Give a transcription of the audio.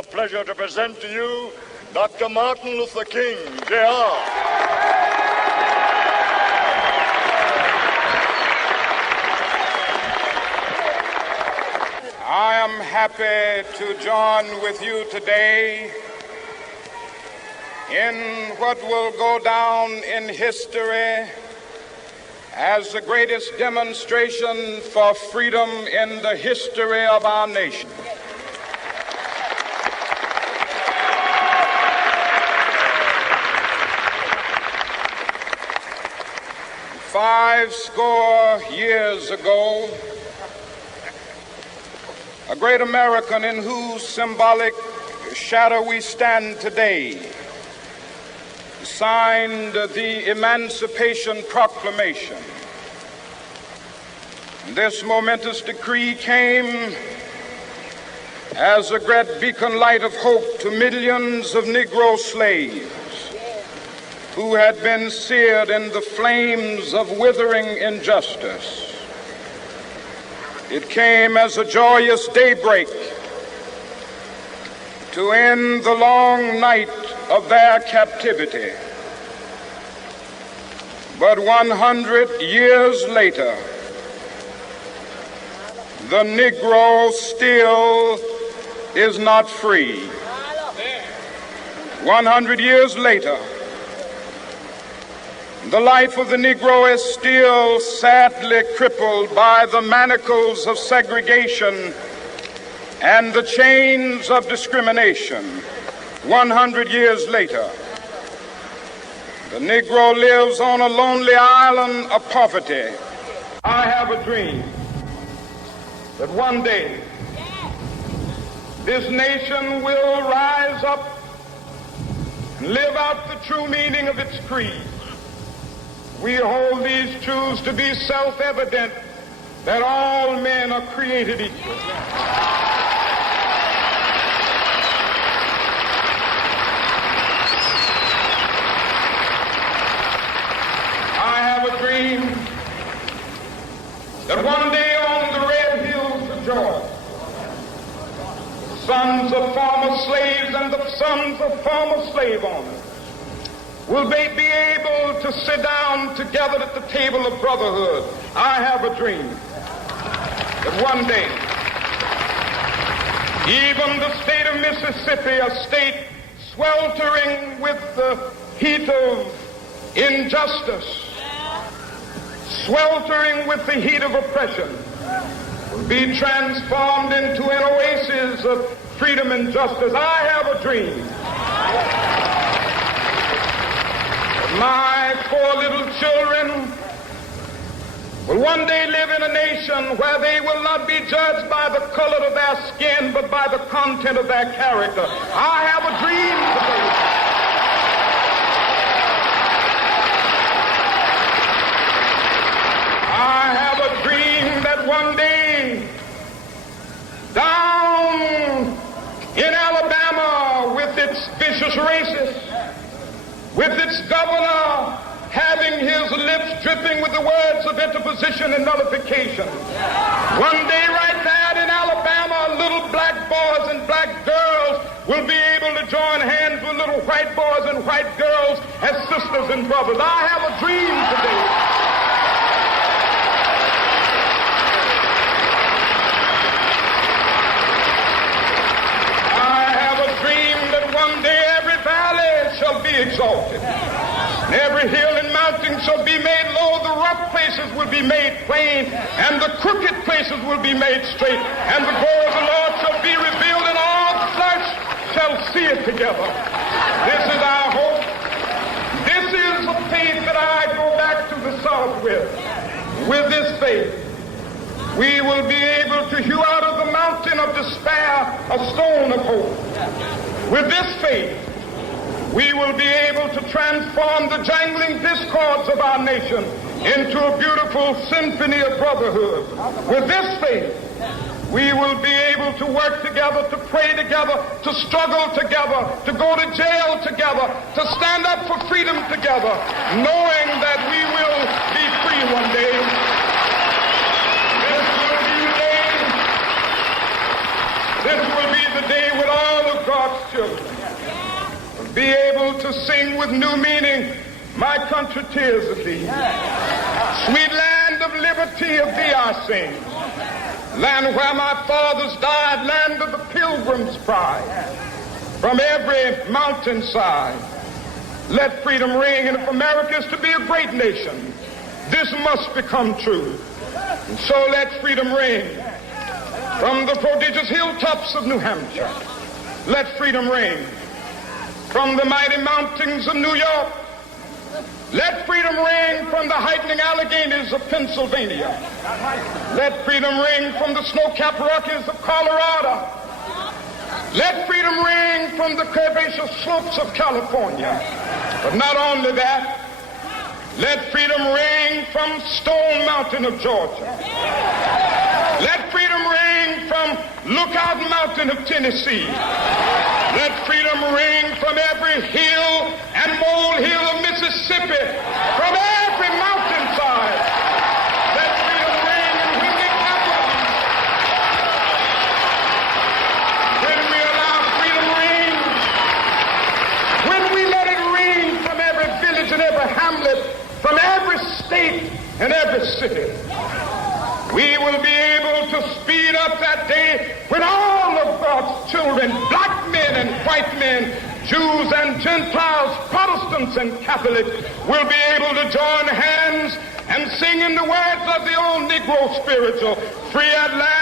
a pleasure to present to you Dr. Martin Luther King, Jr. I am happy to join with you today in what will go down in history as the greatest demonstration for freedom in the history of our nation. Five score years ago, a great American in whose symbolic shadow we stand today signed the Emancipation Proclamation. This momentous decree came as a great beacon light of hope to millions of Negro slaves who had been seared in the flames of withering injustice. It came as a joyous daybreak to end the long night of their captivity. But 100 years later, the Negro still is not free. 100 years later, the life of the Negro is still sadly crippled by the manacles of segregation and the chains of discrimination. 100 years later, the Negro lives on a lonely island of poverty. I have a dream that one day this nation will rise up and live out the true meaning of its creed. We hold these truths to be self-evident, that all men are created equal. I have a dream that one day on the red hills of Georgia, the sons of former slaves and the sons of former slave owners will they be able to sit down together at the table of brotherhood. I have a dream that one day, even the state of Mississippi, a state sweltering with the heat of injustice, sweltering with the heat of oppression, will be transformed into an oasis of freedom and justice. I have a dream. My four little children will one day live in a nation where they will not be judged by the color of their skin, but by the content of their character. I have a dream today. I have a dream that one day, down in Alabama, with its vicious racists, with its governor having his lips dripping with the words of interposition and nullification. One day right there in Alabama, little black boys and black girls will be able to join hands with little white boys and white girls as sisters and brothers. I have a dream today. I have a dream that one day every valley shall be exalted, and every hill and mountain shall be made low. The rough places will be made plain, and the crooked places will be made straight, and the glory of the Lord shall be revealed, and all flesh shall see it together. This is our hope. This is the faith that I go back to the South with. With this faith, we will be able to hew out of the mountain of despair a stone of hope. With this faith, we will be able to transform the jangling discords of our nation into a beautiful symphony of brotherhood. With this faith, we will be able to work together, to pray together, to struggle together, to go to jail together, to stand up for freedom together, knowing that we will be free one day. This will be the day when all of God children will be able to sing with new meaning, my country, tears of thee. Sweet land of liberty, of thee I sing. Land where my fathers died, land of the pilgrim's pride. From every mountainside, let freedom ring. And if America is to be a great nation, this must become true. And so let freedom ring. From the prodigious hilltops of New Hampshire, let freedom ring. From the mighty mountains of New York, let freedom ring. From the heightening Alleghenies of Pennsylvania, let freedom ring. From the snow-capped Rockies of Colorado, let freedom ring. From the curvaceous slopes of California. But not only that, let freedom ring from Stone Mountain of Georgia. Let freedom ring from Lookout Mountain of Tennessee. Let freedom ring from every hill and molehill of Mississippi, from every mountainside. Let freedom ring. And when we capitalize, when we allow freedom ring, when we let it ring from every village and every hamlet, from every state and every city, we will be able to speed up that day when all of God's children, black men and white men, Jews and Gentiles, Protestants and Catholics, will be able to join hands and sing in the words of the old Negro spiritual, free at last.